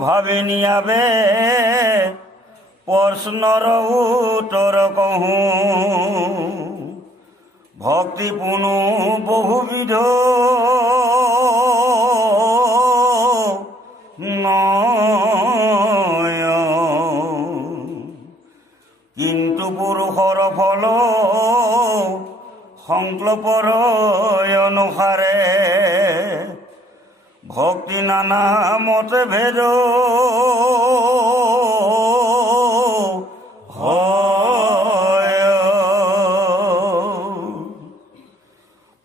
ভাবে নিয়াবে প্ৰশ্নৰ উত্তৰ কহোঁ ভক্তি পুনু বহুবিধ নয় কিন্তু পুৰুষৰ ফল সংকল্পৰ অনুসাৰে ভক্তি নানা মতে ভেদ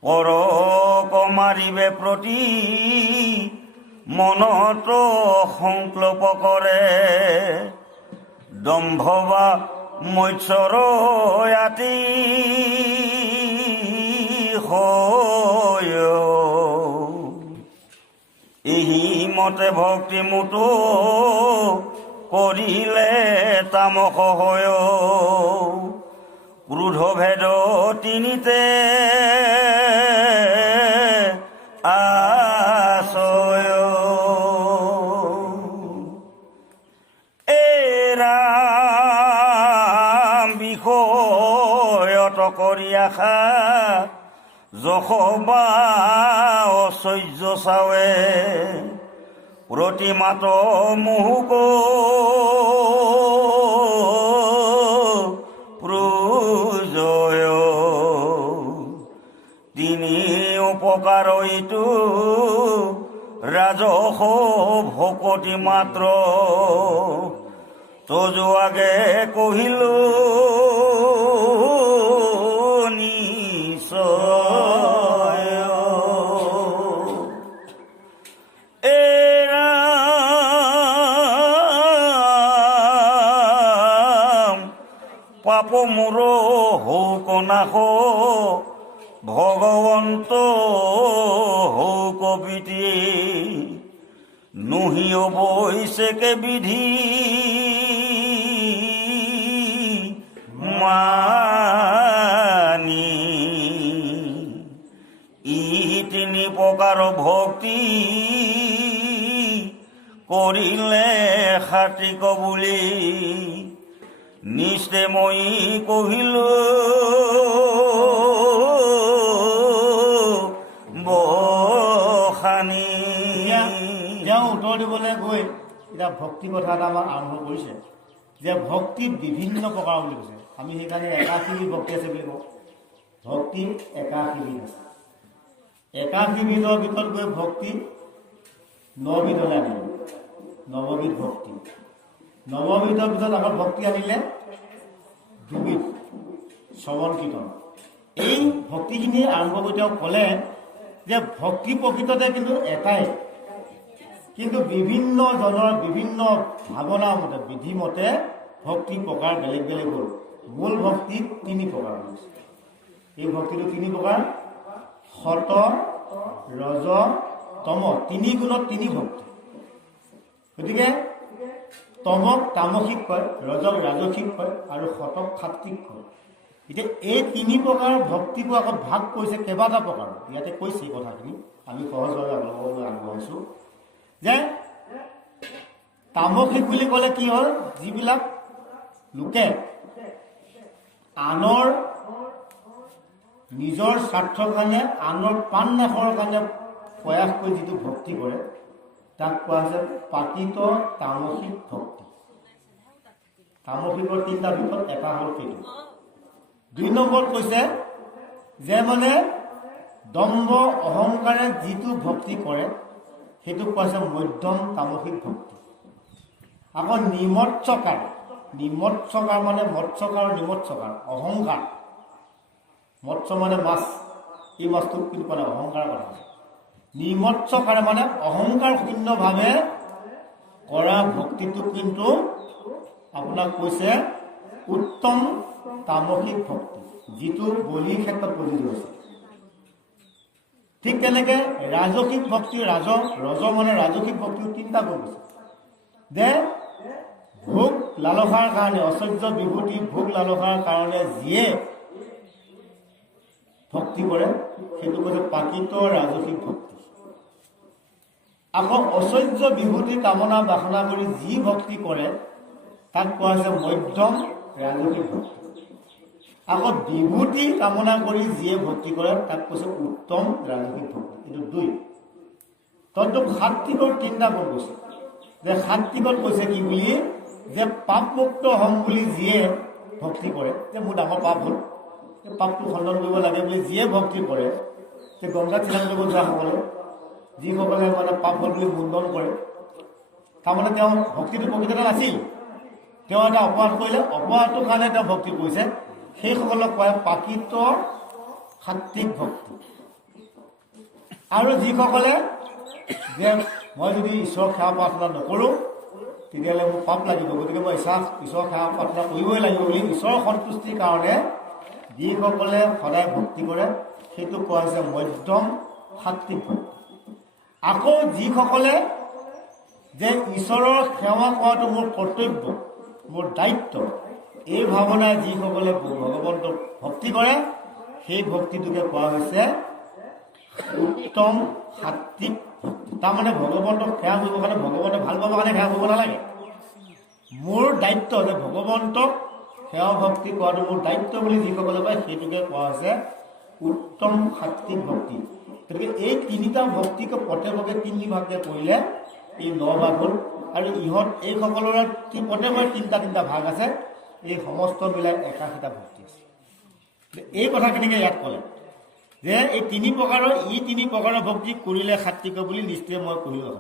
পৰক মাৰিবে প্ৰতি মনত সংকল্প কৰে দম্ভ বা মৎসৰ আতি হয় এই মতে ভক্তি মুটো কৰিলে তামস হয় ক্ৰোধ ভেদ তিনিতে আশয় এৰাম বিষয়ত কৰি আশা যশোবা অচৰ্য চাৱে প্ৰতিমাত মুহুক প্ৰজয় তিনি উপকাৰ ইটো ৰাজস ভকতি মাত্ৰ তজু আগে কহিলো পাপ মোর হৌক নাশ ভগবন্ত হৌক বিধি নুহিও বৈশেকে বিধি মানি ই তিনি প্রকার ভক্তি করিলে খাটিক বুলি নিশ্চে মই কহিলো বখানি উত্তৰ দিবলৈ গৈ এতিয়া ভক্তি কথা এটা আমাৰ আৰম্ভ কৰিছে যে ভক্তি বিভিন্ন প্ৰকাৰ বুলি কৈছে আমি সেইকাৰণে একাশী ভক্তি আছে বুলি কওঁ ভক্তি একাশীবিধ আছে একাশীবিধৰ ভিতৰত গৈ ভক্তি নবিধলৈ আনিব নৱবিধ ভক্তি নৱবিধৰ ভিতৰত আমাৰ ভক্তি আনিলে দুবিধ শ্ৰৱণ কীৰ্তন এই ভক্তিখিনি আৰম্ভ কৰি তেওঁ ক'লে যে ভক্তি প্ৰকৃততে কিন্তু এটাই কিন্তু বিভিন্ন জনৰ বিভিন্ন ভাৱনা মতে বিধি মতে ভক্তি প্ৰকাৰ বেলেগ বেলেগ হ'ল মূল ভক্তি তিনি প্ৰকাৰ হৈছে এই ভক্তিটো তিনি প্ৰকাৰ সত ৰজ তম তিনি গুণত তিনি ভক্তি গতিকে তমক তামসিক কয় ৰজক ৰাজসিক কয় আৰু সতক সাত্বিক কয় এতিয়া এই তিনি প্ৰকাৰ ভক্তিবোৰ আকৌ ভাগ কৰিছে কেইবাটা প্ৰকাৰ ইয়াতে কৈছে এই কথাখিনি আমি সহজভাৱে আপোনালোকক আগবঢ়াইছোঁ যে তামসিক বুলি ক'লে কি হ'ল যিবিলাক লোকে আনৰ নিজৰ স্বাৰ্থৰ কাৰণে আনৰ প্ৰাণ নাশৰ কাৰণে প্ৰয়াস কৰি যিটো ভক্তি কৰে তাক কোৱা হৈছে প্ৰাকৃত তামসিক ভক্তি তামসিকৰ তিনিটা ভিতৰত এটা হ'ল সেইটো দুই নম্বৰত কৈছে যে মানে দম্ভ অহংকাৰে যিটো ভক্তি কৰে সেইটোক কোৱা হৈছে মধ্যম তামসিক ভক্তি আকৌ নিমৎসকাৰ মানে মৎস্যকাৰ আৰু নিমৎসকাৰ অহংকাৰ মৎস্য মানে মাছ এই মাছটোক কিন্তু মানে অহংকাৰ কৰা নিমৎসকাৰে মানে অহংকাৰ শূন্যভাৱে কৰা ভক্তিটোক কিন্তু আপোনাক কৈছে উত্তম তামসিক ভক্তি যিটো বলিৰ ক্ষেত্ৰত প্ৰযোজ্য হৈছে ঠিক তেনেকৈ ৰাজসিক ভক্তি ৰজ মানে ৰাজসিক ভক্তিৰ তিনিটা গুণ আছে যে ভোগ লালসাৰ কাৰণে ঐশ্বৰ্য বিভূতি ভোগ লালসাৰ কাৰণে যিয়ে ভক্তি কৰে সেইটো কৈছে প্ৰাকৃত ৰাজসিক ভক্তি আকৌ ঐশ্বৰ্য বিভূতি কামনা বাসনা কৰি যি ভক্তি কৰে তাক কোৱা হৈছে মধ্যম ৰাজসিক ভক্তি। আকৌ বিভূতি কামনা কৰি যিয়ে ভক্তি কৰে তাক কৈছে উত্তম ৰাজসিক ভক্তি। এইটো 2। তদ্ৰূপ সাত্বিকৰ 3টা গুণ কৈছে। যে সাত্বিকত কৈছে কি বুলি, যে পাপমুক্ত হম বুলি যিয়ে ভক্তি কৰে, যে মোৰ ডাঙৰ পাপ হ'ল, সেই পাপটো খণ্ডন কৰিব লাগে বুলি যিয়ে ভক্তি কৰে, যে গংগাত স্নান কৰিব যোৱাসকলে, যিসকলে মানে পাপ হ'ল বুলি মুণ্ডন কৰে, তাৰমানে তেওঁ ভক্তিটো প্ৰকৃততে নাছিল, তেওঁ এটা অপৰাধ কৰিলে, অপৰাধটোৰ কাৰণে তেওঁ ভক্তি কৰিছে, সেইসকলক কয় প্ৰাকৃত সাত্বিক ভক্তি। আৰু যিসকলে যে মই যদি ঈশ্বৰ সেৱা প্ৰাৰ্থনা নকৰোঁ তেতিয়াহ'লে মোৰ পাপ লাগিব, গতিকে মই ঈশ্বৰ সেৱা প্ৰাৰ্থনা কৰিবই লাগিব বুলি ঈশ্বৰৰ সন্তুষ্টিৰ কাৰণে যিসকলে সদায় ভক্তি কৰে সেইটো কোৱা হৈছে মধ্যম সাত্বিক ভক্তি। আকৌ যিসকলে যে ঈশ্বৰৰ সেৱা কৰাটো মোৰ কৰ্তব্য, মোৰ দায়িত্ব, এই ভাৱনাই যিসকলে ভগৱন্তক ভক্তি কৰে সেই ভক্তিটোকে কোৱা হৈছে উত্তম সাত্বিক ভক্তি। তাৰমানে ভগৱন্তক সেৱা কৰিবৰ কাৰণে, ভগৱন্তক ভাল পাবৰ কাৰণে সেৱা কৰিব নালাগে। মোৰ দায়িত্ব যে ভগৱন্তক সেৱা ভক্তি কৰাটো মোৰ দায়িত্ব বুলি যিসকলে কয় সেইটোকে কোৱা হৈছে উত্তম সাত্বিক ভক্তি। গতিকে এই 3টা ভক্তিকে প্ৰত্যেককে 3 ভাগে কৰিলে এই 9 ভাগ হ'ল। আৰু এইসকলৰ প্ৰত্যেকৰে 3টা ভাগ আছে। এই সমস্ত মিলাই 81টা ভক্তি আছে। এই কথাখিনিকে ইয়াত ক'লে যে এই 3 প্ৰকাৰৰ, 3 প্ৰকাৰৰ ভক্তি কৰিলে সাত্বিক বুলি নিশ্চয় মই পঢ়িলোঁ।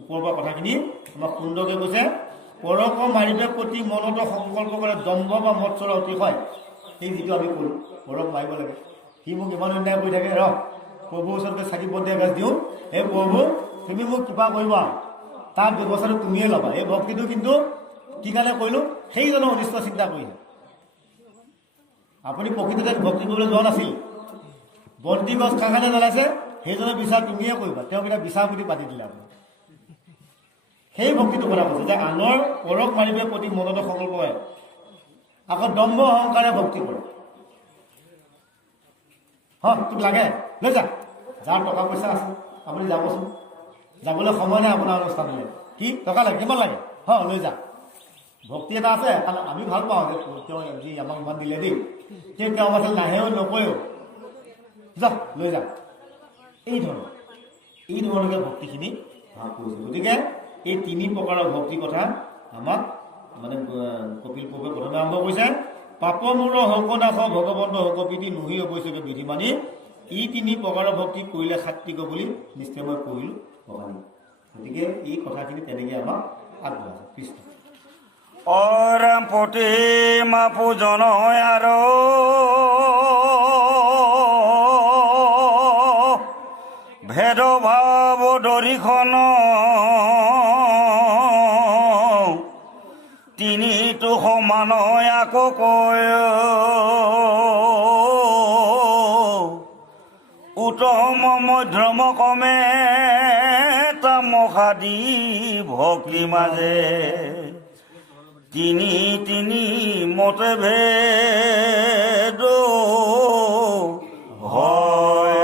ওপৰৰ পৰা কথাখিনি আমাক সুন্দৰকৈ কৈছে। পৰক মাৰিবে প্ৰতি মনত সংকল্প কৰে দম্ভ বা মৎসৰ অতিশয়। সেই যিটো আমি কৰোঁ, পৰক মাৰিব লাগে, সি মোক ইমান অন্যায় কৰি থাকে, প্ৰভুৰ ওচৰতে চাকি বন্তি এগছ দিওঁ, এই প্ৰভু তুমি মোক কিবা কৰিবা, তাৰ ব্যৱস্থাটো তুমিয়ে ল'বা। এই ভক্তিটো কিন্তু কি কাৰণে কৰিলোঁ, সেইজনৰ অনিষ্ট চিন্তা কৰিছে। আপুনি প্ৰকৃততে ভক্তি কৰিবলৈ যোৱা নাছিল, বন্তি গছ কাৰ কাৰণে জ্বলাইছে, সেইজনৰ বিচাৰ তুমিয়ে কৰিবা, তেওঁক এতিয়া বিচাৰ বুলি পাতি দিলে আপুনি। সেই ভক্তিটো কথা কৈছে যে আনৰ পৰক মাৰিবে প্ৰতি মনত সংকল্প কৰে। আকৌ দম্ভ অহংকাৰে ভক্তি কৰে। তোক লাগে লৈ যা, যাৰ টকা পইচা আছে আপুনি যাবচোন, যাবলৈ সময় নাই আপোনাৰ অনুষ্ঠানলৈ, কি টকা লাগে, কিমান লাগে, লৈ যা। ভক্তি এটা আছে, কাৰণ আমি ভাল পাওঁ যে তেওঁ যি আমাক ইমান দিলে দেই, সেই তেওঁ আচলতে নাহেও নকৰেও, যা লৈ যা। এই ধৰণকে ভক্তিখিনি ভাগ কৰিছে। গতিকে এই 3 প্ৰকাৰৰ ভক্তি কথা আমাক মানে কপিল প্ৰভুৱে প্ৰথমে আৰম্ভ কৰিছে। পাপমূৰ শোকনাশ ভগৱন্ত শোকপ্ৰীতি নুহি অৱশ্যকে বিধি মানি, এই 3 প্ৰকাৰৰ ভক্তি কৰিলে সাত্বিক বুলি নিশ্চয় মই পঢ়িলোঁ ভগৱান। গতিকে এই কথাখিনি তেনেকৈ আমাক আগবঢ়াইছে কৃষ্ণ। অৰাম প্ৰতিমা পূজন আৰু ভেদভাৱ দৰিখন 3টো সমান আকৌ কয় উত্তম মধ্যম কমে তামসাদি ভক্তি মাজে 3 মতে ভেদ হয়।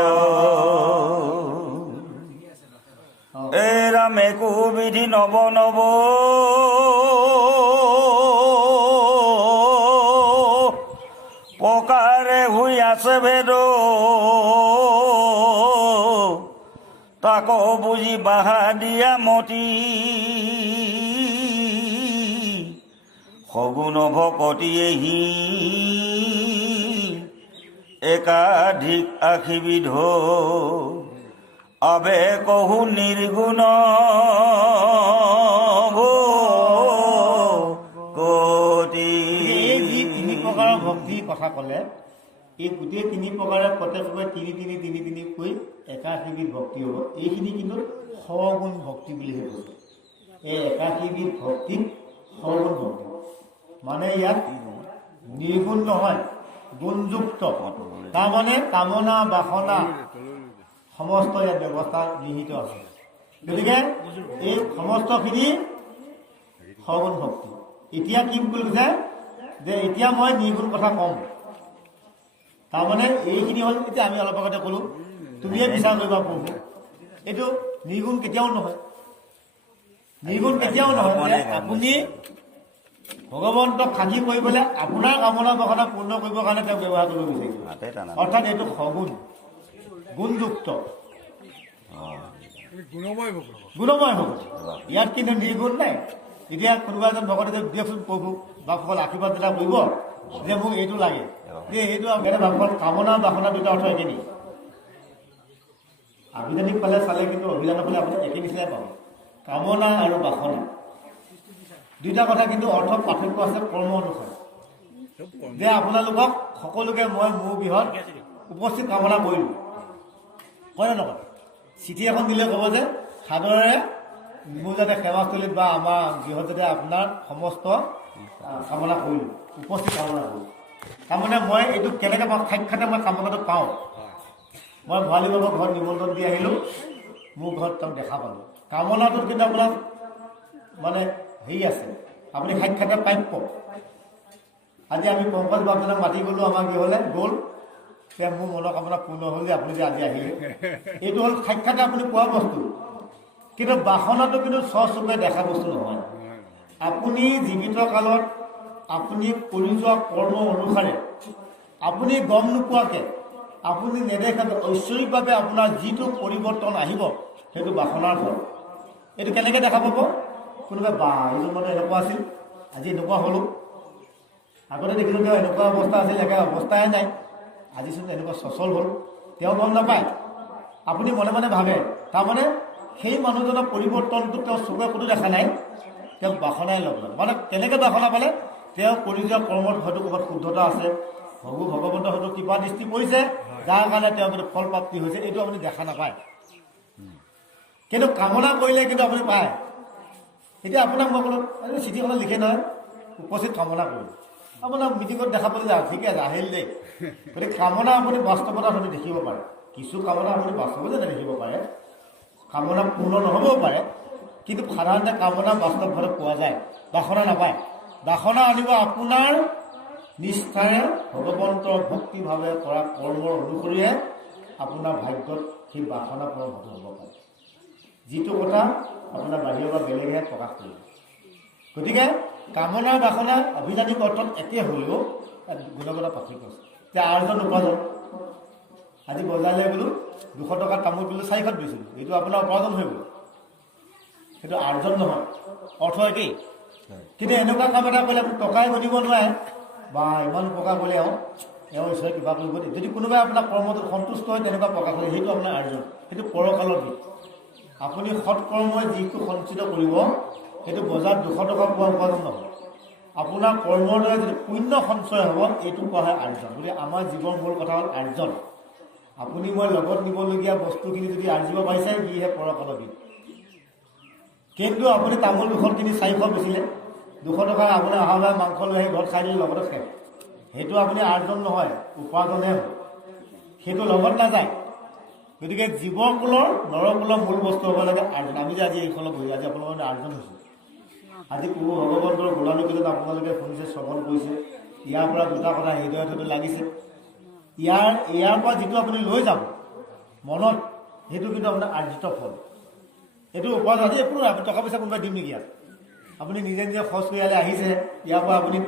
এৰাম একো বিধি নৱ নৱ প্ৰকাৰে হৈ আছে ভেদ, তাকো বুজি বাহা দিয়া মতি সগুণ ভকতিয়েহি একাধিক আশীবিধ আবে কহু নিৰ্গুণ গতি। এই যি 3 প্ৰকাৰৰ ভক্তিৰ কথা ক'লে, এই গোটেই 3 প্ৰকাৰে প্ৰত্যেকভাৱে 3 কৈ 81বিধ ভক্তি হ'ব। এইখিনি কিন্তু সগুণ ভক্তি বুলিহে কৈছে। এই 81বিধ ভক্তিক সগুণ ভক্তি মানে ইয়াত নিৰ্গুণ নহয়, গুণযুক্ত। তাৰমানে কামনা বাসনা সমস্ত ইয়াত ব্যৱস্থা নিহিত আছে। গতিকে এই সমস্তখিনি সগুণ ভক্তি। এতিয়া কি বুলি কৈছে যে এতিয়া মই নিৰ্গুণ কথা ক'ম। তাৰমানে এইখিনি হ'ল, এতিয়া আমি অলপ আগতে ক'লোঁ তুমিয়ে বিচাৰ কৰিবা প্ৰভু, এইটো নিৰ্গুণ কেতিয়াও নহয়। নিৰ্গুণ কেতিয়াও নহয় যে আপুনি ভগৱন্তক সাক্ষী কৰিবলৈ আপোনাৰ কামনা বাসনা পূৰ্ণ কৰিবৰ কাৰণে তেওঁক ব্যৱহাৰ কৰিব বিচাৰিছে। অৰ্থাৎ এইটো সগুণ, গুণযুক্ত, গুণময় ভকত। ইয়াত কিন্তু নিৰ্গুণ নাই। এতিয়া কোনোবা এজন ভকতে যে দিয়কচোন প্ৰভু বাপসকল আশীৰ্বাদ এটা কৰিব যে মোক এইটো লাগে, যে এইটো বাপসকল কামনা বাসনা দুটা অৰ্থ একে নেকি? আভিধানিক ফালে চালে কিন্তু অভিধানৰ ফালে আপুনি একে নিচিনাই পাব। কামনা আৰু বাসনা দুইটা কথা কিন্তু অৰ্থ পাৰ্থক্য আছে কৰ্ম অনুসাৰে। যে আপোনালোকক সকলোকে মই মোৰ গৃহত উপস্থিত কামনা কৰিলোঁ, কয় নে নকয়? চিঠি এখন দিলে ক'ব যে সাদৰেৰে মোৰ যাতে সেৱাস্থলীত বা আমাৰ গৃহত যাতে আপোনাৰ সমস্ত কামনা কৰিলোঁ, উপস্থিত কামনা কৰোঁ। তাৰমানে মই এইটো কেনেকৈ পাওঁ, সাক্ষাতে মই কামনাটো পাওঁ। মই ভৰালী বাবৰ ঘৰত নিমন্ত্ৰণ দি আহিলোঁ, মোৰ ঘৰত তেওঁক দেখা পালোঁ। কামনাটোত কিন্তু আপোনাৰ মানে হেৰি আছে, আপুনি সাক্ষাতে প্ৰাপ্য। আজি আমি পংকজ বাপজনক মাতি গ'লোঁ আমাৰ গৃহলৈ, গ'ল যে মোৰ মনৰ কামনা পূৰ্ণ হ'ল যে আপুনি যে আজি আহিলে। এইটো হ'ল সাক্ষাতে আপুনি পোৱা বস্তু। কিন্তু বাসনাটো কিন্তু স্বচকুৰে দেখা বস্তু নহয়। আপুনি জীৱিত কালত আপুনি কৰি যোৱা কৰ্ম অনুসাৰে আপুনি গম নোপোৱাকৈ, আপুনি নেদেখাকৈ ঐশ্বৰিকভাৱে আপোনাৰ যিটো পৰিৱৰ্তন আহিব সেইটো বাসনাৰ ফল। এইটো কেনেকৈ দেখা পাব? কোনোবাই বা এইটো মানে এনেকুৱা আছিল, আজি এনেকুৱা হ'লোঁ, আগতে দেখিলোঁ তেওঁ এনেকুৱা অৱস্থা আছিল, একে অৱস্থাই নাই, আজিচোন এনেকুৱা সচল হ'ল, তেওঁ গম নাপায়। আপুনি মনে মনে ভাবে, তাৰমানে সেই মানুহজনৰ পৰিৱৰ্তনটো তেওঁ চকুৰে ক'তো দেখা নাই, তেওঁক বাসনাই লগ লয়। মানে কেনেকৈ বাসনা পালে? তেওঁ কৰি যোৱা কৰ্মত হয়তো ক'ৰবাত শুদ্ধতা আছে, ভগৱন্তৰ হয়তো কৃপা দৃষ্টি পৰিছে, যাৰ কাৰণে তেওঁ কিন্তু ফল প্ৰাপ্তি হৈছে। এইটো আপুনি দেখা নাপায়, কিন্তু কামনা কৰিলে কিন্তু আপুনি পায়। এতিয়া আপোনাক মই ক'লোঁ চিঠিখনত লিখে নহয় উপস্থিত কামনা কৰোঁ, আপোনাৰ মিটিঙত দেখা পালে যে ঠিকে আছে আহিল দেই। গতিকে কামনা আপুনি বাস্তৱতা আপুনি দেখিব পাৰে, কিছু কামনা আপুনি বাস্তৱতে নেদেখিব পাৰে, কামনা পূৰ্ণ নহ'বও পাৰে, কিন্তু সাধাৰণতে কামনা বাস্তৱভাৱে পোৱা যায়, বাসনা নাপায়। বাসনা আনিব আপোনাৰ নিষ্ঠাৰে ভগৱন্তৰ ভক্তিভাৱে কৰা কৰ্মৰ অনুসৰিহে আপোনাৰ ভাগ্যত সেই বাসনা পূৰণ হ'ব পাৰে, যিটো কথা আপোনাৰ বাহিৰৰ পৰা বেলেগহে প্ৰকাশ কৰিব। গতিকে কামনা বাসনা অভিধানিক অৰ্থত একে হ'লেও তাত গুণগত পাৰ্থক্য আছে। এতিয়া আৰ্জন উপাৰ্জন, আজি বজাৰলৈ গ'লোঁ 200 টকা তামোল কিলো 400ত বেচিলোঁ, এইটো আপোনাৰ উপাৰ্জন হৈ গ'ল, সেইটো আৰ্জন নহয়, অৰ্থ একেই। কিন্তু এনেকুৱা কাম এটা কৰিলে আপুনি টকাই গণিব নোৱাৰে, বা ইমান উপকাৰ কৰিলে এওঁ ঈশ্বৰে কিবা কৰিব দিয়ে। যদি কোনোবাই আপোনাৰ কৰ্মটোত সন্তুষ্ট হয় তেনেকুৱা প্ৰকাশ কৰে, সেইটো আপোনাৰ আৰ্জন, সেইটো পৰকালৰ দিশ। আপুনি সৎকৰ্মই যিটো সঞ্চিত কৰিব সেইটো বজাৰত 200 টকা পোৱা উপাৰ্জন নহয়, আপোনাৰ কৰ্মৰ দ্বাৰা যদি পুণ্য সঞ্চয় হ'ব এইটো কোৱা হয় আৰ্জন। গতিকে আমাৰ জীৱৰ মূল কথা হ'ল আৰ্জন। আপুনি মই লগত নিবলগীয়া বস্তুখিনি যদি আৰ্জিব পাৰিছে সিহে পৰকালৰ দিশ। কিন্তু আপুনি তামোল 200 কিনি 400 বেচিলে, 200 টকা আপুনি অহালৈ মাংস লৈ আহি ঘৰত খাই দিলে, লগতে খায়, সেইটো আপুনি আৰ্জন নহয়, উপাৰ্জনহে হয়, সেইটো লগত নাযায়। গতিকে জীৱকুলৰ নৰকুলৰ মূল বস্তু হ'ব লাগে আৰ্জন। আমি যে আজি এইখনত বহি আজি আপোনালোকৰ আৰ্জন হৈছোঁ, আজি প্ৰভু ভগৱন্তৰ গুণানুকীৰ্তন আপোনালোকে শুনিছে, শ্ৰৱণ কৰিছে, ইয়াৰ পৰা দুটা কথা হৃদয়ত লাগিছে। ইয়াৰ পৰা যিটো আপুনি লৈ যাব মনত, সেইটো কিন্তু আপোনাৰ আৰ্জিত ফল, সেইটো উপাৰ্জন। আজি একো নহয়, আপুনি টকা পইচা কোনোবাই দিম নেকি? ইয়াত আপুনি নিজে নিজে খৰচ কৰি ইয়ালৈ আহিছে, ইয়াৰ পৰা আপুনি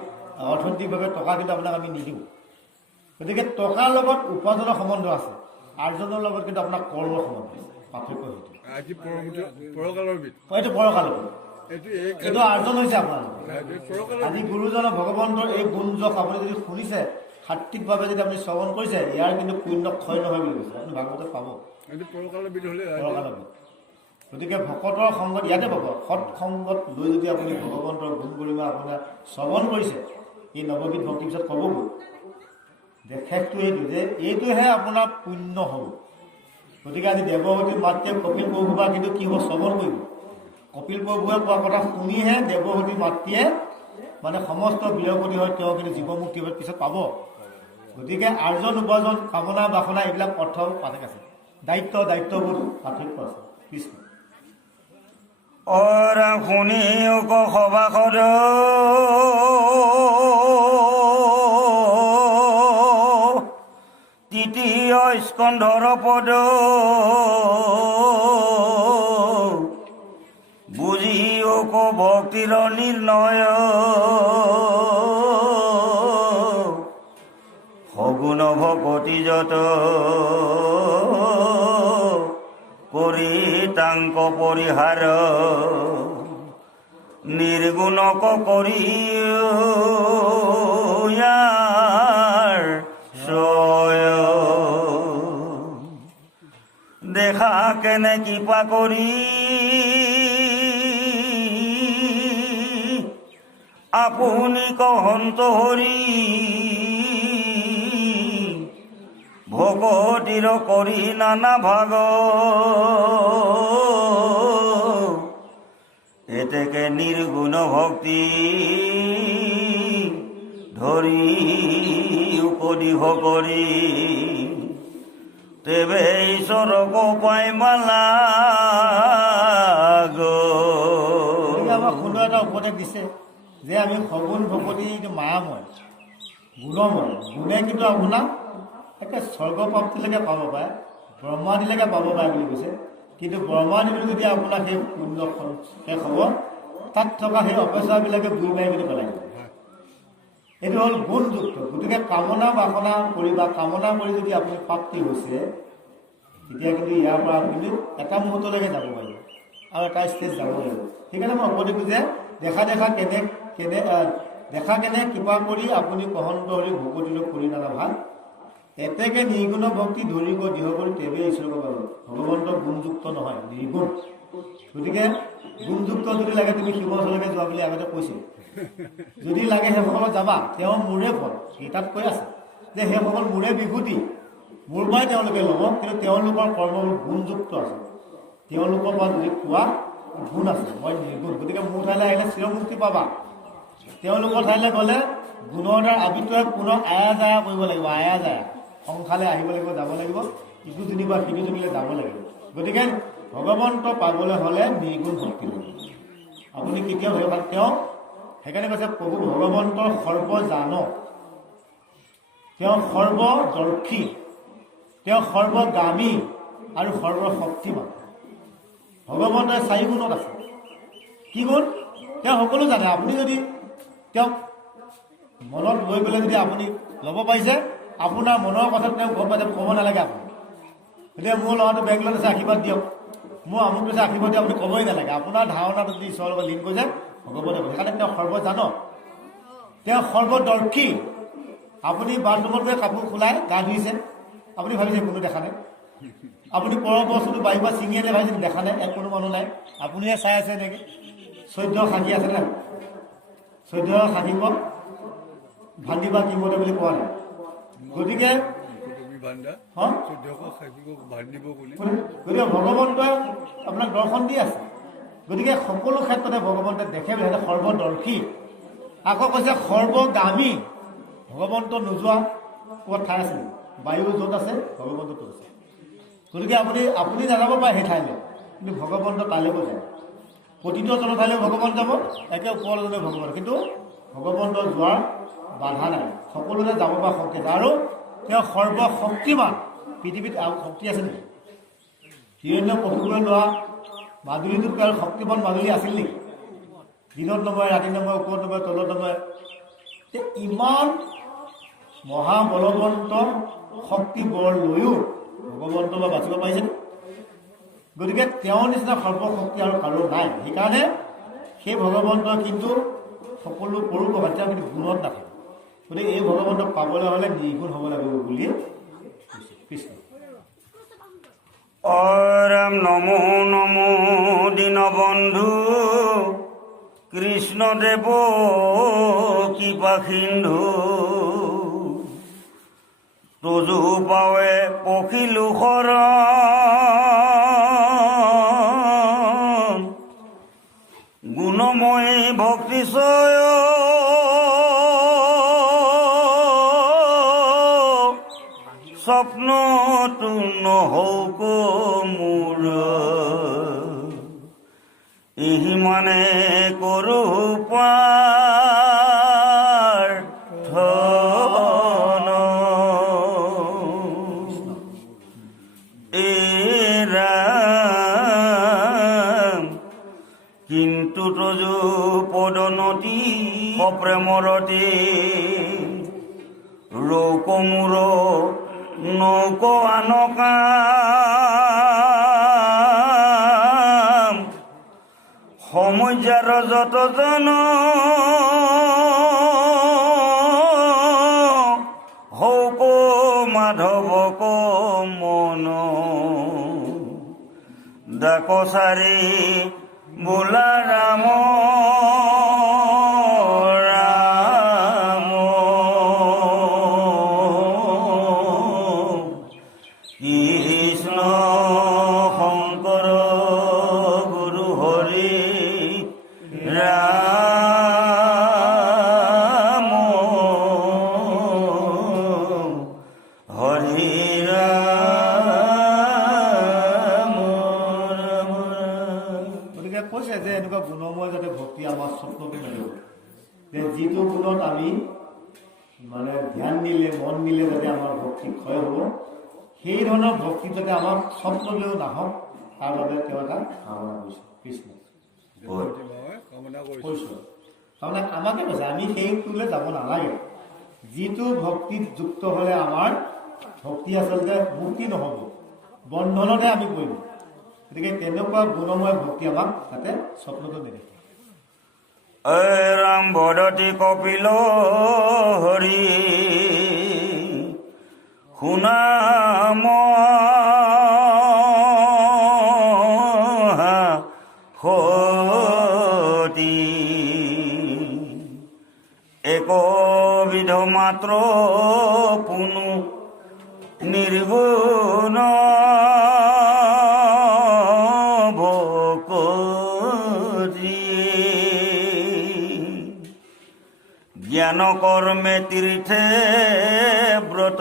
অৰ্থনৈতিকভাৱে টকা কিন্তু আপোনাক আমি নিদিওঁ। গতিকে টকাৰ লগত উপাৰ্জনৰ সম্বন্ধ আছে, আৰ্জনৰ লগত কিন্তু আপোনাৰ কৰ্মৰ সম্বন্ধ আছে, পাৰ্থক্য সেইটো। এইটো পৰকালৰ, এইটো আৰ্জন হৈছে আপোনালোকৰ। আজি গুৰুজনৰ ভগৱন্তৰ এই গুণ যশ আপুনি যদি শুনিছে, সাত্বিকভাৱে যদি আপুনি শ্ৰৱণ কৰিছে, ইয়াৰ কিন্তু পুণ্য ক্ষয় নহয় বুলি কৈছে, আপুনি ভাগৱতত পাব পৰকালৰ বিধ। গতিকে ভকতৰ সংগত ইয়াতে পাব, সৎ সংগত লৈ যদি আপুনি ভগৱন্তৰ গুণ গৰিমা আপোনাৰ শ্ৰৱণ কৰিছে, এই নৱবিধ ভক্তিৰ পিছত ক'বগৈ শেষটো এইটো যে এইটোহে আপোনাৰ পুণ্য হ'ব। গতিকে আজি দেৱহতী মাতৃয়ে কপিল প্ৰভুবা কিন্তু কি হ'ব, শ্ৰৱণ কৰিব। কপিল প্ৰভুৱে কোৱা কথা শুনিহে দেৱহতী মাতৃয়ে মানে সমস্ত বিৰগতি হয়, তেওঁ কিন্তু জীৱমুক্তি হৈ পিছত পাব। গতিকে আৰ্জন উপাৰ্জন কামনা বাসনা এইবিলাক অৰ্থ পাৰ্থক্য আছে, দায়িত্ববোধ পাৰ্থক্য আছে। কৃষ্ণ অৰা শুনি সভাসদ তৃতীয় স্কন্ধৰ পদ বুজি ওক ভক্তিৰ নিৰ্ণয় সগুণ ভকতি যত কৰি তাঙ্ক পৰিহাৰ নিৰ্গুণক কৰি ইয়াৰ সয় দেখা কেনে কৃপা কৰি আপুনি কহন্ত হৰি ভকতিৰ কৰি নানা ভাগ এতেকে নিৰ্গুণ ভক্তি ধৰি উপদিহ কৰি তেবে ঈশ্বৰক পাই মালা আমাক সুন্দৰ এটা উপদেশ দিছে যে আমি সগুণ ভকতি মায়াময় গুণময় গুণে কিন্তু আপোনাক একে স্বৰ্গপ্ৰাপ্তিলৈকে পাব পাৰে ব্ৰহ্মাদিলৈকে পাব পাৰে বুলি কৈছে কিন্তু ব্ৰহ্মাদিলৈ যদি আপোনাৰ সেই পুণ্য শেষ হ'ব তাত থকা সেই অপেচাৰবিলাকে বুৰি মাৰি বুলি পেলাই এইটো হ'ল গুণযুক্ত গতিকে কামনা বাসনা কৰি বা কামনা কৰি যদি আপুনি প্ৰাপ্তি হৈছে তেতিয়া কিন্তু ইয়াৰ পৰা আপুনি এটা মুহূৰ্তলৈকে যাব পাৰিব আৰু এটা ষ্টেজ যাব লাগিব সেইকাৰণে মই উপদেশ যে দেখা কেনে কৃপা কৰি আপুনি কহন্ত হৰি ভকতিলৈ কৰি নানা ভাল এতেকে নিৰ্গুণ ভক্তি ধৰি গৈ দৃঢ় কৰি তেৱে ঈশ্বৰক পাব ভগৱন্ত গুণযুক্ত নহয় নিৰ্গুণ গতিকে গুণযুক্ত যদি লাগে তুমি শিৱ ওচৰলৈকে যোৱা বুলি আগতে কৈছিল যদি লাগে সেইসকলত যাবা তেওঁ মোৰে ফল গীতাত কৈ আছে যে সেইসকল মোৰে বিভূতি মোৰ পৰাই তেওঁলোকে ল'ব কিন্তু তেওঁলোকৰ কৰ্মবোৰ গুণযুক্ত আছে তেওঁলোকৰ পৰা যদি পোৱা গুণ আছে মই নিৰ্গুণ গতিকে মোৰ ঠাইলৈ আহিলে চিৰমুক্তি পাবা তেওঁলোকৰ ঠাইলৈ গ'লে গুণৰ দ্বাৰা আবৃত্ত পুনৰ আয়া জায়া কৰিব লাগিব আয়া জায়া সংসাৰলৈ আহিব লাগিব যাব লাগিব ইটো জুনিবা সিটো জুনিলৈ যাব লাগিব গতিকে ভগৱন্ত পাবলৈ হ'লে নিৰ্গুণ ভক্তি লাগিব আপুনি কেতিয়াও ভগৱান তেওঁ সেইকাৰণে কৈছে প্ৰভু ভগৱন্তৰ সৰ্বজান তেওঁ সৰ্বদৰ্শী তেওঁ সৰ্বগামী আৰু সৰ্বশক্তিমান ভগৱন্তৰ 4 গুণত আছে কি গুণ তেওঁ সকলো জানে আপুনি যদি তেওঁক মনত লৈ পেলাই যদি আপুনি ল'ব পাৰিছে আপোনাৰ মনৰ কথাত তেওঁ গম পাই ক'ব নালাগে আপুনি গতিকে মোৰ ল'ৰাটো বেংগলত আছে আশীৰ্বাদ দিয়ক মোৰ আমুকটো আছে আশীৰ্বাদ দিয়ক আপুনি ক'বই নালাগে আপোনাৰ ধাৰণাটো যদি ঈশ্বৰৰ লগত লিংক কৰিছে ভগৱতে সেইকাৰণে তেওঁ সৰ্বজান তেওঁ সৰ্বদৰ্শী আপুনি বাথৰুমত গৈ কাপোৰ খোলাই গা ধুইছে আপুনি ভাবিছে কোনো দেখা নাই আপুনি পৰৰ বস্তুটো বাহিৰ পৰা ছিঙি আনে ভাবিছে দেখা নাই ইয়াত কোনো মানুহ নাই আপুনিহে চাই আছে নেকি 14 সাক্ষী আছে নে 14 সাক্ষীক ভান্দিবা কিমতে বুলি কোৱা নাই গতিকে গতিকে ভগৱন্তই আপোনাক দৰ্শন দি আছে গতিকে সকলো ক্ষেত্ৰতে ভগৱন্তই দেখে বুলি সৰ্বদৰ্শী আকৌ কৈছে সৰ্বগামী ভগৱন্ত নোযোৱা ক'ৰবাত ঠাই আছে বায়ু য'ত আছে ভগৱন্ত ত'ত আছে গতিকে আপুনি নাযাব পাৰে সেই ঠাইলৈ কিন্তু ভগৱন্ত তালৈকো যায় প্ৰতিটো জনঠাইলৈ ভগৱান যাব একে ওপৰলৈ ভগৱান কিন্তু ভগৱন্ত যোৱাৰ বাধা নাই সকলোলৈ যাব পৰা শক্তি আছে আৰু তেওঁ সৰ্বশক্তিমান পৃথিৱীত শক্তি আছে নেকি হিৰণ্য কশুৱে লোৱা মাজুলীটোতকৈ আৰু শক্তিমান মাজুলী আছিল নেকি দিনত নময় ৰাতি নময় ওপৰত নময় তলত নময় ইমান মহাবলৱন্ত শক্তি বৰ লৈও ভগৱন্ত বা বাচিব পাৰিছেনে গতিকে তেওঁৰ নিচিনা সৰ্বশক্তি আৰু কাৰো নাই সেইকাৰণে সেই ভগৱন্ত কিন্তু সকলো পৰোপ হত্যা কিন্তু গুণত নাথাকে গতিকে এই ভগৱন্তক পাবলৈ হ'লে নিৰ্গুণ হ'ব লাগিব বুলি কৃষ্ণ ৰাম নমো নমো দীনবন্ধু কৃষ্ণদেব কৃপা সিন্ধু তজু পাৱে পখিলো শৰণ গুণময়ী ভক্তিচয় স্বপ্নটো নহওক মোৰ ইমানে কৰো প্ৰাৰ্থনা এ ৰাম কিন্তু তজু পদনতি অপ্ৰেমৰতি ৰৌকমূৰ নৌক আনকাম সমস্যাৰ যতজন হৌক মাধৱক মন ডাকচাৰী বোলা ৰাম ৰাম কৃষ্ণ শংকৰ গুৰু হৰি ৰাম হৰি ৰাম ৰাম গতিকে কৈছে যে এনেকুৱা গুণময় যাতে ভক্তি আমাৰ স্বপ্নটো লাগিব, যে যিটো গুণত আমি মানে ধ্যান দিলে মন দিলে যাতে আমাৰ ভক্তি ক্ষয় হ'ব, সেই ধৰণৰ ভক্তি যাতে আমাৰ স্বপ্নলৈও নাহক তাৰ বাবে তেওঁ এটা কামনা কৰিছে কৃষ্ণ কৈছোঁ। তাৰমানে আমাকে কৈছে আমি সেইটোলৈ যাব নালাগে। যিটো ভক্তিত যুক্ত হ'লে আমাৰ ভক্তি আচলতে মুক্তি নহ'ব, বন্ধনতে আমি পৰিম। গতিকে তেনেকুৱা গুণময় ভক্তি আমাক যাতে স্বপ্নটো নেদেখে। ৰাম বদতি কপিল হৰি শুনাম হতি একবিধ মাত্ৰ পুনু নিৰ্গুণ জ্ঞান কৰ্মে তীৰ্থে ব্ৰত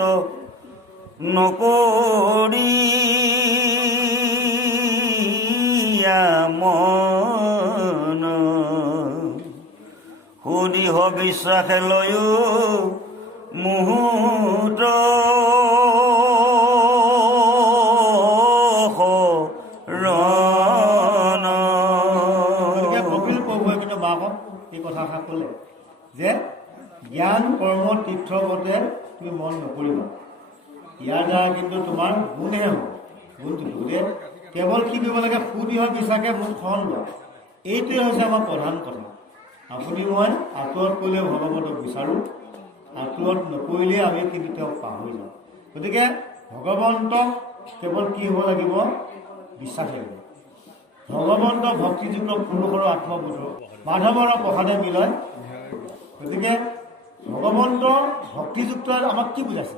নকৰি মন সুদিহ বিশ্বাসে লয়ো মুহূৰ্ত কপিল প্ৰভুৱে কিন্তু মাকক এই কথাষাৰ ক'লে যে জ্ঞান কৰ্ম তীৰ্থগতে তুমি মন নকৰিবা, ইয়াৰ দ্বাৰা কিন্তু তোমাৰ গুণহে হ'ব। গুণটো গতিকে কেৱল কি কৰিব লাগে, সুদৃঢ় বিশ্বাসে মোক শৰণ লোৱা, এইটোৱে হৈছে আমাৰ প্ৰধান কথা। আপুনি মই আঁতৰত কৰিলে ভগৱন্তক বিচাৰোঁ, আঁতৰত নকৰিলে আমি কিন্তু তেওঁক পাহৰি যাওঁ। গতিকে ভগৱন্তক কেৱল কি হ'ব লাগিব, বিশ্বাস লাগিব। ভগৱন্ত ভক্তিযুক্ত পুৰুষৰ আত্মবোধ মাধৱৰ প্ৰসাদে মিলয়। গতিকে ভগৱন্ত ভক্তিযুক্ত আমাক কি বুজাইছে,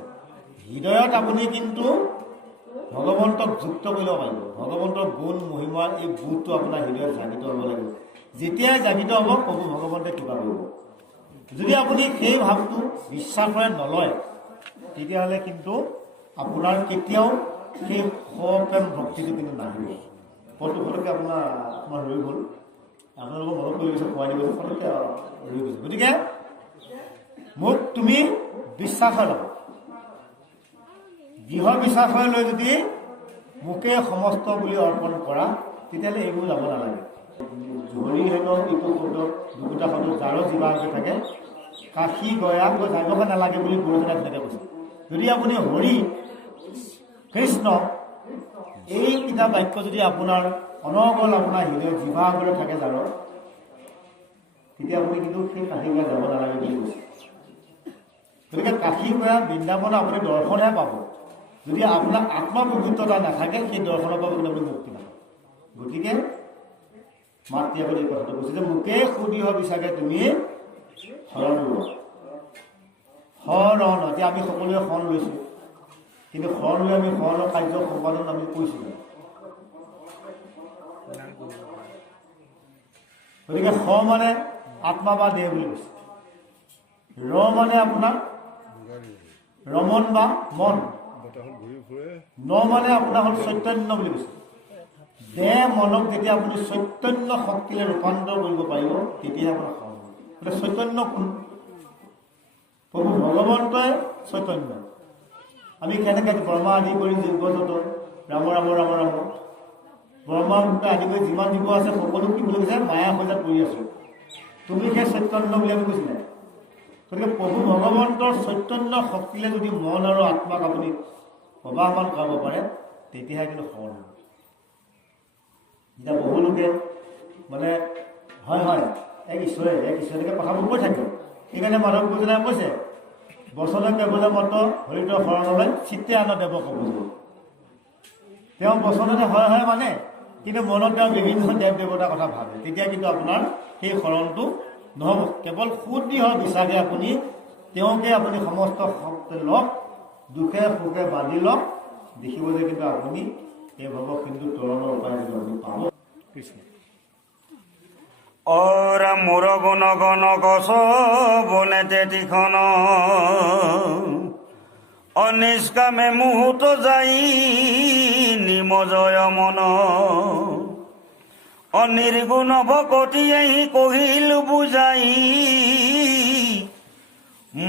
হৃদয়ত আপুনি কিন্তু ভগৱন্তক যুক্ত কৰিব পাৰিব। ভগৱন্তৰ গুণ মহিমাৰ এই বোধটো আপোনাৰ হৃদয়ত জাগিত হ'ব লাগিব। যেতিয়াই জাগিত হ'ব প্ৰভু ভগৱন্তে কৃপা কৰিব। যদি আপুনি সেই ভাৱটো বিশ্বাসৰে নলয়, তেতিয়াহ'লে কিন্তু আপোনাৰ কেতিয়াও সেই সপ্ৰেম ভক্তিটো কিন্তু নাহিব। ফটককৈ আপোনাৰ ৰৈ গ'ল, আপোনালোকৰ মনত কৰি গৈছে, খুৱাই দিব ফটককৈ ৰৈ গৈছে। গতিকে মোক তুমি বিশ্বাসে ল'ব, দৃঢ় বিশ্বাসে লৈ যদি মোকে সমস্ত বুলি অৰ্পণ কৰা, তেতিয়াহ'লে এইবোৰ যাব নালাগে। হৰি হেন ইটো শব্দ দুটা শব্দ যাৰ জীৱাকে থাকে কাশী গয়া যাবহে নালাগে বুলি গুৰুজনাই তেনেকৈ কৈছে। যদি আপুনি হৰি কৃষ্ণ এই কেইটা বাক্য যদি আপোনাৰ অনগল আপোনাৰ হৃদয় জিভাগলৈ থাকে যাৰ, তেতিয়া আপুনি কিন্তু সেই কাশী গয়া যাব নালাগে বুলি কৈছে। গতিকে কাশী গয়া বৃন্দাবন আপুনি দৰ্শনহে পাব। যদি আপোনাৰ আত্মপবিত্ৰতা নাথাকে, সেই দৰ্শনৰ পৰা কিন্তু আপুনি মুক্তি নাপাব। গতিকে মাতৃ আগত এই কথাটো কৈছে যে মোকে সুদৃঢ় বিচাৰে তুমি শৰণ লোৱা। শৰণ এতিয়া আমি সকলোৱে শৰণ লৈছোঁ, কিন্তু শৰণ লৈ আমি শৰণৰ কাৰ্য সম্পাদন আমি কৰিছিলোঁ। গতিকে শ মানে আত্মা বা দেহ বুলি কৈছে, ৰ মানে আপোনাৰ ৰমন বা মন, ন মানে আপোনাৰ হ'ল চৈতন্য বুলি কৈছে। দেহ মনক যেতিয়া আপুনি চৈতন্য শক্তিৰে ৰূপান্তৰ কৰিব পাৰিব, তেতিয়াহে আপোনাৰ শৰণ হ'ব। গতিকে চৈতন্য কোন? প্ৰভু ভগৱন্তই চৈতন্য। আমি কেনেকৈ ব্ৰহ্মা আদি কৰি জীৱ জগত ৰাম ৰাম ৰাম ৰাম ব্ৰহ্মা ভূত আদি কৰি যিমান জীৱ আছে সকলো কি বুলি কৈছে মায়া সজাত পৰি আছোঁ তুমি সেই চৈতন্য বুলি আমি কৈছিলে গতিকে প্ৰভু ভগৱন্তৰ চৈতন্য শক্তিলে যদি মন আৰু আত্মাক আপুনি প্ৰবাহমান কৰাব পাৰে তেতিয়াহে কিন্তু সৰল হ'ব এতিয়া বহু লোকে মানে হয় হয় এক ঈশ্বৰকে কথাবোৰ কৈ থাকে সেইকাৰণে মাধৱ গুৰুজনাই কৈছে বচনে কেৱলে মত হৰিত শৰণলৈ চিত্তে আন দেৱ ক'ব তেওঁ বচনতে হয় হয় মানে কিন্তু মনত তেওঁ বিভিন্ন দেৱ দেৱতাৰ কথা ভাবে তেতিয়া কিন্তু আপোনাৰ সেই শৰণটো নহ'ব কেৱল শুদ্ধ বিচাৰে আপুনি তেওঁকে আপুনি সমস্ত শক্তি লওক দুখে সুখে বান্ধি লওক দেখিবলৈ কিন্তু আপুনি এই ভৱ কিন্তু তৰণৰ উপায় কিন্তু আপুনি পাব কৃষ্ণ অৰা মোৰ গুণ গণ গছ বনে তেতিখন অনিষ্কামে মুহূৰ্ত যাই নিমজয় মন অনিৰ্গুণ ভকতি আহি কহিল বুজাই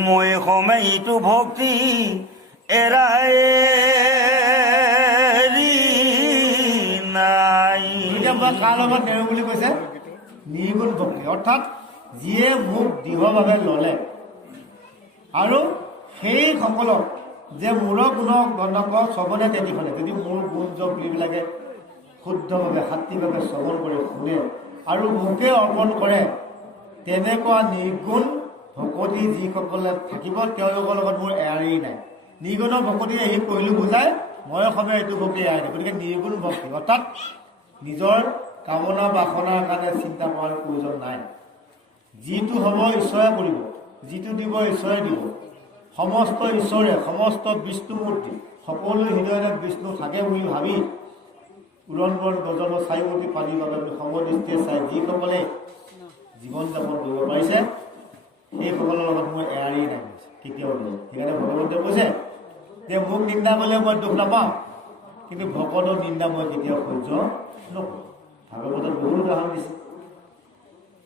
মই সমে ইটো ভক্তি এৰাই নাই কাৰ লগত নেৰো বুলি কৈছে নিৰ্গুণ ভক্তি অৰ্থাৎ যিয়ে মোক দৃঢ়ভাৱে ল'লে আৰু সেই সকলক যে মোৰ গুণ গণক শ্ৰৱণে তেতিখনে যদি মোৰ গুণ জবিলাকে শুদ্ধভাৱে সাত্বিকভাৱে শ্ৰৱণ কৰি শুনে আৰু মোকে অৰ্পণ কৰে তেনেকুৱা নিৰ্গুণ ভকতি যিসকলে থাকিব তেওঁলোকৰ লগত মোৰ এৰাৰেই নাই নিৰ্গুণৰ ভকতি আহি কৈলো বুজাই মই সময় এইটো ভক্তি এৰাই নাই গতিকে নিৰ্গুণ ভক্তি অৰ্থাৎ নিজৰ কামনা বাসনাৰ কাৰণে চিন্তা কৰাৰ প্ৰয়োজন নাই যিটো হ'ব ঈশ্বৰে কৰিব যিটো দিব ঈশ্বৰে দিব সমস্ত ঈশ্বৰে সমস্ত বিষ্ণু মূৰ্তি সকলো হৃদয়তে বিষ্ণু থাকে বুলি ভাবি উৰণবৰ গজল চাৰিমূৰ্তি পানীৰ বাবে সমদৃষ্টিয়ে চাই যিসকলে জীৱন যাপন কৰিব পাৰিছে সেইসকলৰ লগত মই এৰাৰেই নাই কেতিয়াও নাই সেইকাৰণে ভগৱন্তে কৈছে যে মোক নিন্দা কৰিলে মই দুখ নাপাওঁ কিন্তু ভকতৰ নিন্দা মই কেতিয়াও সহ্য নকৰোঁ ভাগৱতত বহুত উদাহৰণ দিছে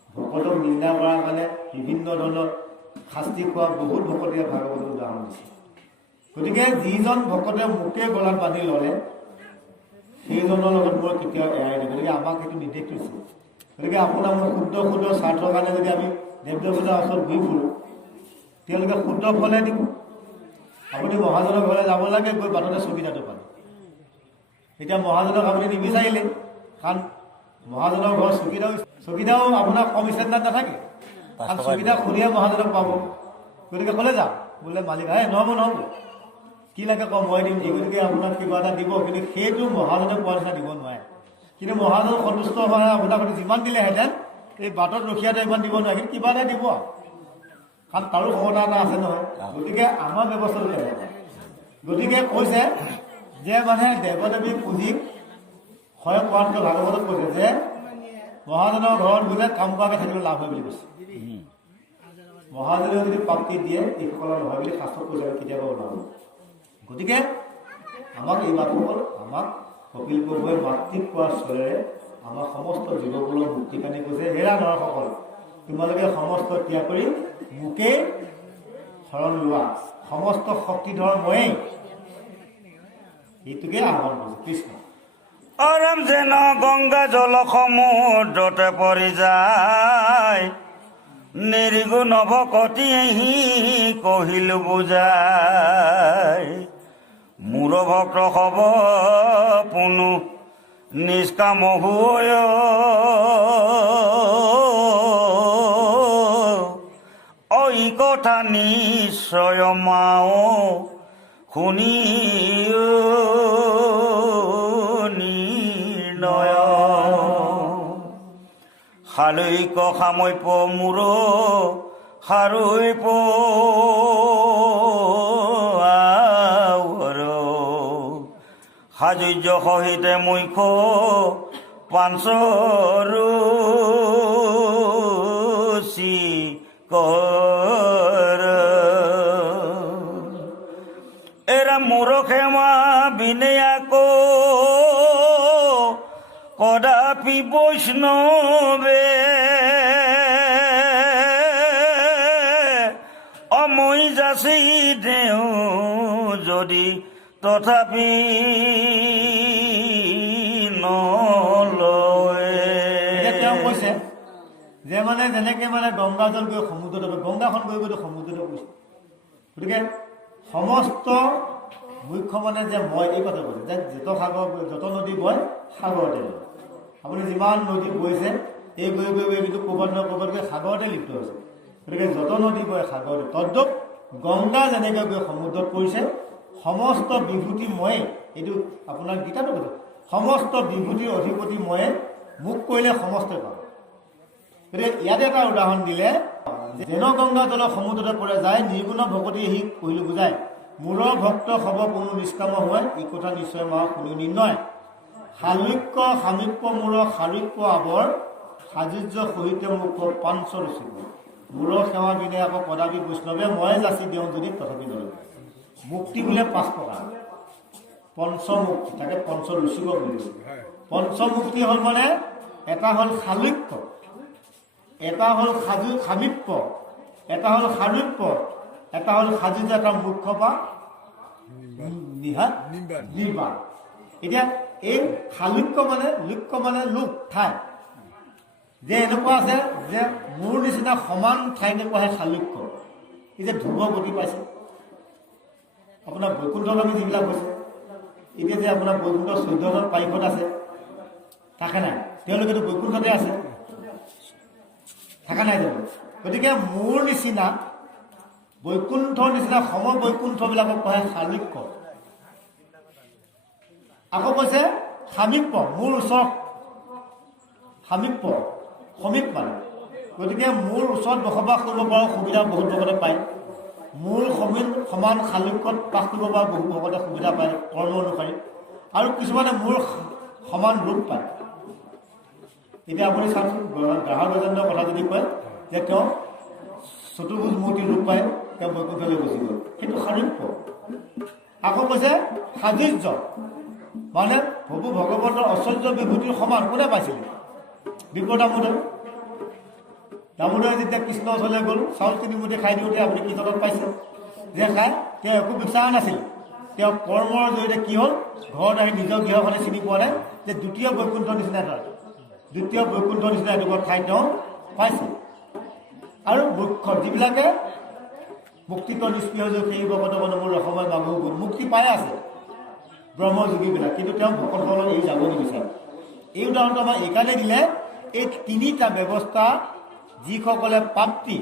ভকতক নিন্দা কৰাৰ কাৰণে বিভিন্ন ধৰণৰ শাস্তি খোৱা বহুত ভকতীয়ে ভাগৱতত উদাহৰণ দিছে গতিকে যিজন ভকতে মোকে গলাত বান্ধি ল'লে সেইজনৰ লগত মই কেতিয়াও এৰাই দিওঁ গতিকে আমাক সেইটো নিৰ্দেশ দিছে গতিকে আপোনাৰ মোৰ শুদ্ধ স্বাৰ্থৰ কাৰণে যদি আমি দেৱ দেৱতাৰ ওচৰত ঘূৰি ফুৰোঁ তেওঁলোকে শুদ্ধ ফলে দিব আপুনি মহাজনৰ ঘৰলৈ যাব লাগে গৈ বাটতে সুবিধাটো পালে এতিয়া মহাজনক আপুনি নিবিচাৰিলে কাৰণ মহাজনৰ ঘৰ চকীদাও আপোনাৰ কম ষ্টেণ্ডাৰ্ড নাথাকে কাৰণ চকীদা খুলিয়ে মহাজনক পাব গতিকে ক'লে যাম বোলে মালিক হে নহ'ব কি লাগে কম মই দিম গতিকে আপোনাক কিবা এটা দিব কিন্তু সেইটো মহাজনে পোৱা নিচিনা দিব নোৱাৰে কিন্তু মহাজন সন্তুষ্ট হয় আপোনাক যিমান দিলেহেঁতেন এই বাটত ৰখীয়াতে ইমান দিব নোৱাৰে কিন্তু কিবা এটা দিব কাৰণ তাৰো ক্ষমতা এটা আছে নহয় গতিকে আমাৰ ব্যৱস্থাটো কেনেকুৱা গতিকে কৈছে যে মানে দেৱদেৱী পুঁজিক হয় কোৱাতকৈ ভাগৱতত কৈছে যে মহাজনৰ ঘৰত বোলে কাম কৰাকৈ থাকিলেও লাভ হয় বুলি কৈছে মহাজনে যদি প্ৰাপ্তি দিয়ে এইসকলৰ নহয় বুলি শাস্ত্ৰত কৈছে কেতিয়াবা ওলাব গতিকে আমাক এই বাটসকল আমাক কপিল প্ৰভুৱে মাতৃক কোৱাৰ স্বৰেৰে আমাৰ সমস্ত জীৱকুলৰ মুক্তিৰ কাৰণে কৈছে হেৰা নৰসকল তোমালোকে সমস্ত ত্যাগ কৰি মোকেই শৰণ লোৱা সমস্ত শক্তিধৰ ময়েই এইটোকে আহ্বান কৰিছে কৃষ্ণ অৰম যেন গংগা জল সমুদ্ৰতে পৰি যায় নিৰ্গুণ ভকতি আহি কহিলো বুজাই মোৰ ভক্ত হব পুনু নিষ্কাম হৈ ঐ কথা নিশ্চয় মাও শুনি নিৰ্ণয় শালৈক সামৈপ মূৰ সাৰৈ সাজুৰ্য সহিতে মুখ্য পাঞ্চৰু এৰা মোৰ ক্ষমা বিনে আকৌ কদাপি বৈষ্ণৱে অমৈ যাচি দেওঁ যদি তথাপি এতিয়া তেওঁ কৈছে যে মানে যেনেকে মানে গংগাজল গৈ সমুদ্ৰত গংগাখন গৈ গৈ সমুদ্ৰত গৈছে গতিকে সমস্ত মুখ্য মানে যে মই এই কথা কৈছে যে যত নদী বয় সাগৰতে বয় আপুনি যিমান নদী বৈছে এই গৈ গৈ গৈ কিন্তু ক'ৰবাত নহয় ক'ৰবাত গৈ সাগৰতে লিপ্ত হৈছে গতিকে যত নদী বয় সাগৰতে তদ্ৰূপ গংগা যেনেকৈ গৈ সমুদ্ৰত পৰিছে সমস্ত বিভূতি ময়ে এইটো আপোনাৰ গীতাটো কৈছে সমস্ত বিভূতিৰ অধিপতি ময়ে মোক কৰিলে সমস্তই পাব গতিকে ইয়াতে এটা উদাহৰণ দিলে যেন গংগা জল সমুদ্ৰতে পৰে যায় নিৰ্গুণ ভকতি সি কৈলো বুজায় মূৰৰ ভক্ত হব কোনো নিষ্কাম হয় এই কথা নিশ্চয় মা শুনি নিৰ্ণয় শালুক্য সামীপ্য মূৰৰ শালুক্য আৱৰ সাজুৰ্য সহিত মুখ পাঞ্চ ৰুচিব মূৰৰ সেৱা বিনে আকৌ কদাবি বৈষ্ণৱে মই যাচি দিওঁ যদি তথাপি নলয় মুক্তি বোলে 5 প্ৰকাৰ পঞ্চমুক্তি তাকে পঞ্চ ৰুচিব বুলি পঞ্চমুক্তি হ'ল মানে এটা হ'ল শালুক্য এটা হ'ল সামীপ্য এটা হ'ল সাৰূপ্য এটা হ'ল সাজুৰ্য এটা মুখ্য বা নিৰ্বাণ এতিয়া এই শালুক্য মানে লোক ঠাই যে এনেকুৱা আছে যে মোৰ নিচিনা সমান ঠাই নোপোৱাহে শালুক্য এই যে ধ্ৰুৱ গতি পাইছে আপোনাৰ বৈকুণ্ঠগামী যিবিলাক হৈছে এতিয়া যে আপোনাৰ বৈকুণ্ঠ 14জন পাৰিষদ আছে থাকে নাই তেওঁলোকেতো বৈকুণ্ঠতে আছে থকা নাই জানো গতিকে মোৰ নিচিনা বৈকুণ্ঠৰ নিচিনা সম বৈকুণ্ঠবিলাকক কয় শালুক্য আকৌ কৈছে সামীপ্য মোৰ ওচৰত সামীপ্য সমীপ মানে গতিকে মোৰ ওচৰত বসবাস কৰিব পৰা সুবিধা বহুত ভকতে পায় মোৰ সমান শালুক্যত বাস কৰিব পৰা বহু ভকতে সুবিধা পায় কৰ্ম অনুসাৰী আৰু কিছুমানে মোৰ সমান ৰূপ পায় এতিয়া আপুনি চাওকচোন গ্ৰাহক গজেন্দ্ৰৰ কথা যদি কয় যে তেওঁ চতুৰ্ভুজ মূৰ্তি ৰূপ পায় তেওঁ বৈকুণ্ঠলৈ গুচি গ'ল সেইটো সাৰূপ্য আকৌ কৈছে সাজুৰ্য মানে প্ৰভু ভগৱন্তৰ ঐশ্বৰ্য বিভূতিৰ সমান কোনে পাইছিলে বিপ্ৰ দামোদৰে যেতিয়া কৃষ্ণ ওচৰলৈ গ'ল চাউল 3 মুঠি খাই দিওঁতে আপুনি কীৰ্তনত পাইছে যে খাই তেওঁ একো বিচৰা নাছিল তেওঁ কৰ্মৰ জৰিয়তে কি হ'ল ঘৰত আহি নিজৰ গৃহখনে চিনি পোৱা নাই যে দ্বিতীয় বৈকুণ্ঠৰ নিচিনা এটুকুৰ ঠাই তেওঁ পাইছে আৰু মুখ্য যিবিলাকে মুক্তিত নিষ্ক্ৰিয় হৈ সেই ভকত মোৰ অসমত বাবু গুণ মুক্তি পাই আছে ব্ৰহ্মযোগীবিলাক কিন্তু তেওঁ ভকতসকলক এই যাব নিবিচাৰে এই উদাহৰণটো আমাৰ এইকাৰণে দিলে এই 3টা ব্যৱস্থা যিসকলে প্ৰাপ্তি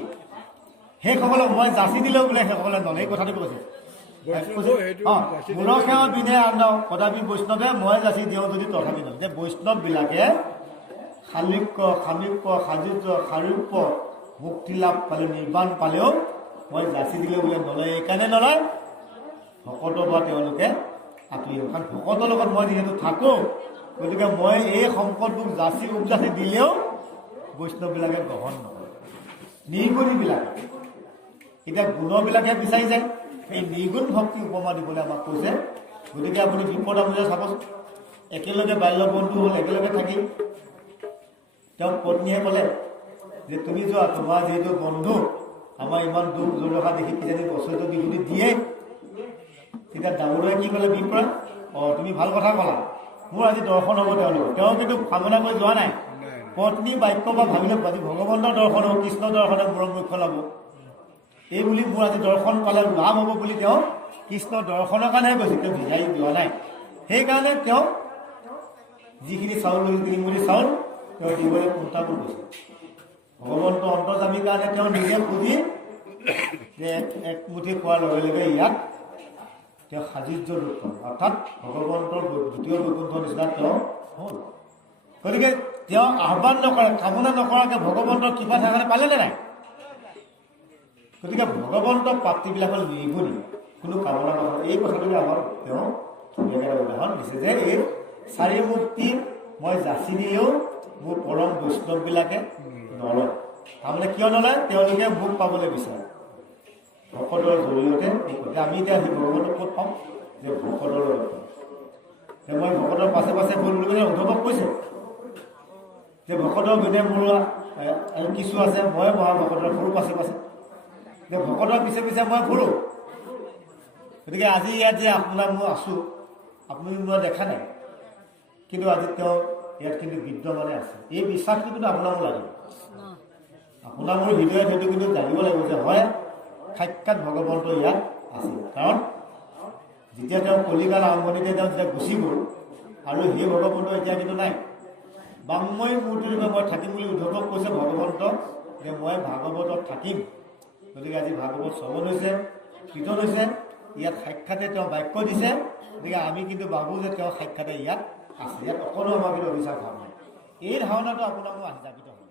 সেইসকলক মই যাচি দিলেও বোলে সেইসকলে নলয় এই কথাটো কৈছে মূলৰ সেৱা বিনে আন কদাবি বৈষ্ণৱে মই যাচি দিওঁ যদি তথাপি নলয় যে বৈষ্ণৱবিলাকে শালুক্য সামীপ্য সাজুৰ্য সাৰূপ্য মুক্তি লাভ পালে নিৰ্বাণ পালেও মই যাচি দিলেও বোলে নলয় এইকাৰণে নলয় ভকতৰ পৰা তেওঁলোকে আঁতৰি হ'ব কাৰণ ভকতৰ লগত মই যিহেতু থাকোঁ গতিকে মই এই সম্পদবোৰ যাচি উপযাচি দিলেও বৈষ্ণৱবিলাকে গ্ৰহণ নকৰে নিৰ্গুণীবিলাকে এতিয়া গুণবিলাকে বিচাৰি যায় এই নিৰ্গুণ ভক্তি উপমা দিবলৈ আমাক কৈছে গতিকে আপুনি বিপদ আমোদে চাবচোন একেলগে বাল্য বন্ধু হ'ল একেলগে থাকি তেওঁ পত্নীয়ে ক'লে যে তুমি যোৱা তোমাৰ যিহেতু বন্ধু আমাৰ ইমান দুখ জলসা দেখি কিজানি ঐশ্বৰ্য বিভূতি দিয়ে তেতিয়া দামোদৰে কি ক'লে বিপ্ৰই তুমি ভাল কথা ক'লা মোৰ আজি দৰ্শন হ'ব তেওঁ কিন্তু কামনা কৰি যোৱা নাই পত্নী বাক্য বা ভাবিলে আজি ভগৱন্তৰ দৰ্শন হ'ব কৃষ্ণ দৰ্শনে মূৰৰ মুখ্য ল'ব এই বুলি মোৰ আজি দৰ্শন পালে লাভ হ'ব বুলি তেওঁ কৃষ্ণ দৰ্শনৰ কাৰণেহে গৈছে তেওঁ ভিজাই যোৱা নাই সেইকাৰণে তেওঁ যিখিনি চাউল লৈছে 3 মুঠি চাউল তেওঁ দিবলৈ কুণ্ঠাবোৰ গৈছে ভগৱন্ত অন্তৰ্যামীৰ কাৰণে তেওঁ নিজে খুজি যে 1 মুঠি খোৱাৰ লগে লগে ইয়াত তেওঁ সাজুৰ্য ৰূপ পায় অৰ্থাৎ ভগৱন্তৰ দ্বিতীয় বৈকুণ্ঠৰ নিচিনা তেওঁ হ'ল গতিকে তেওঁ আহ্বান নকৰে কামনা নকৰাকৈ ভগৱন্তৰ কৃপা থকাৰণে পালেনে নাই গতিকে ভগৱন্তৰ প্ৰাপ্তিবিলাক হ'ল নিৰ্গুণী কোনো কামনা নকৰে এই কথাটোকে আমাক তেওঁ ধুনীয়াকৈ উদাহৰণ দিছে যে এই 4 মুক্তি মই যাচি দিলেও মোৰ পৰম বৈষ্ণৱবিলাকে নলয় তাৰমানে কিয় নলয় তেওঁলোকে মোক পাবলৈ বিচাৰে ভকতৰ জৰিয়তে আমি এতিয়া সেই ভগৱন্তক ক'ত পাওঁ যে ভকতৰ লগত যে মই ভকতৰ পাছে পাছে গ'ল বুলি অনুভৱ কৈছে যে ভকতৰ বিনে মোৰ আৰু কিছু আছে মই মহাভকতৰ সৰু পাছে পাছে যে ভকতৰ পিছে পিছে মই ফুৰোঁ গতিকে আজি ইয়াত যে আপোনাৰ মই আছোঁ আপুনি মই দেখা নাই কিন্তু আজি তেওঁ ইয়াত কিন্তু বিদ্যমানে আছে। এই বিশ্বাসটো কিন্তু আপোনাৰো লাগিব, আপোনাৰ মোৰ হৃদয়ত সেইটো কিন্তু জানিব লাগিব যে হয় সাক্ষাৎ ভগৱন্ত ইয়াত আছে। কাৰণ যেতিয়া তেওঁ কলিকাল আৰম্ভণিতে তেওঁ যেতিয়া গুচি গ'ল আৰু সেই ভগৱন্ত এতিয়া কিন্তু নাই। বাংময় মূৰ্তিৰূপে মই থাকিম বুলি উদ্ধৱক কৈছে ভগৱন্ত যে মই ভাগৱতত থাকিম। গতিকে আজি ভাগৱত শ্ৰৱণ হৈছে, কীৰ্তন হৈছে, ইয়াত সাক্ষাতে তেওঁ বাক্য দিছে। গতিকে আমি কিন্তু ভাবোঁ যে তেওঁ সাক্ষাতে ইয়াত আছে, ইয়াত অকণো আমাৰ কিন্তু অবিশ্বাস ভাৱ নাই। এই ধাৰণাটো আপোনাৰ মোৰ আহি জাগিত হয়।